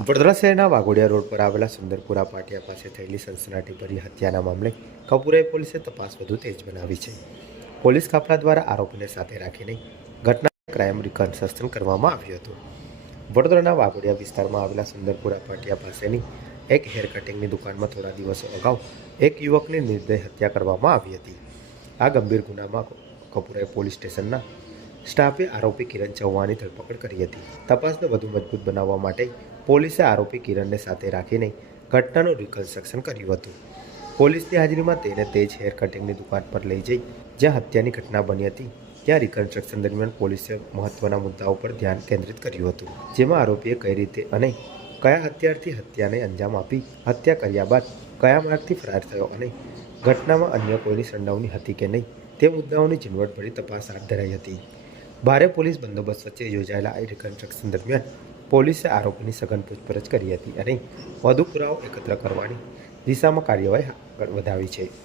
વડોદરા શહેરના વાઘોડિયા રોડ પર આવેલા સુંદરપુરા પાટિયા પાસે થયેલી સનસનાટીભરી હત્યાના મામલે કપુરાઈ પોલીસે તપાસ વધુ તેજ બનાવી છે. પોલીસ કાફલા દ્વારા આરોપીને સાથે રાખીને ઘટના ક્રાઇમ રિકન્સ્ટ્રક્શન કરવામાં આવ્યું હતું. વડોદરાના વાઘોડિયા વિસ્તારમાં આવેલા સુંદરપુરા પાટિયા પાસેની એક હેર કટિંગની દુકાનમાં થોડા દિવસો અગાઉ એક યુવકની નિર્દય હત્યા કરવામાં આવી હતી. આ ગંભીર ગુનામાં કપુરાઈ પોલીસ સ્ટેશનના સ્ટાફે આરોપી કિરણ ચૌહાણની ધરપકડ કરી હતી. તપાસને વધુ મજબૂત બનાવવા માટે પોલીસે આરોપી કિરણને સાથે રાખીને ઘટનાનું રિકન્સ્ટ્રક્શન કર્યું હતું. પોલીસની હાજરીમાં તેને તેજ હેર કટિંગની દુકાન પર લઈ જઈ જ્યાં હત્યાની ઘટના બની હતી ત્યાં રિકન્સ્ટ્રક્શન દરમિયાન પોલીસે મહત્વના મુદ્દાઓ પર ધ્યાન કેન્દ્રિત કર્યું હતું, જેમાં આરોપીએ કઈ રીતે અને કયા હથિયારથી હત્યાને અંજામ આપી, હત્યા કર્યા બાદ કયા માર્ગથી ફરાર થયો અને ઘટનામાં અન્ય કોઈની સંડોવણી હતી કે નહીં તે મુદ્દાઓની ઝીણવટભરી તપાસ હાથ ધરાઈ હતી. ભારે પોલીસ બંદોબસ્ત વચ્ચે યોજાયેલા આ રિકન્સ્ટ્રક્શન દરમિયાન પોલીસે આરોપીની સઘન પૂછપરછ કરી હતી અને વધુ પુરાવો એકત્ર કરવાની દિશામાં કાર્યવાહી આગળ વધાવી છે.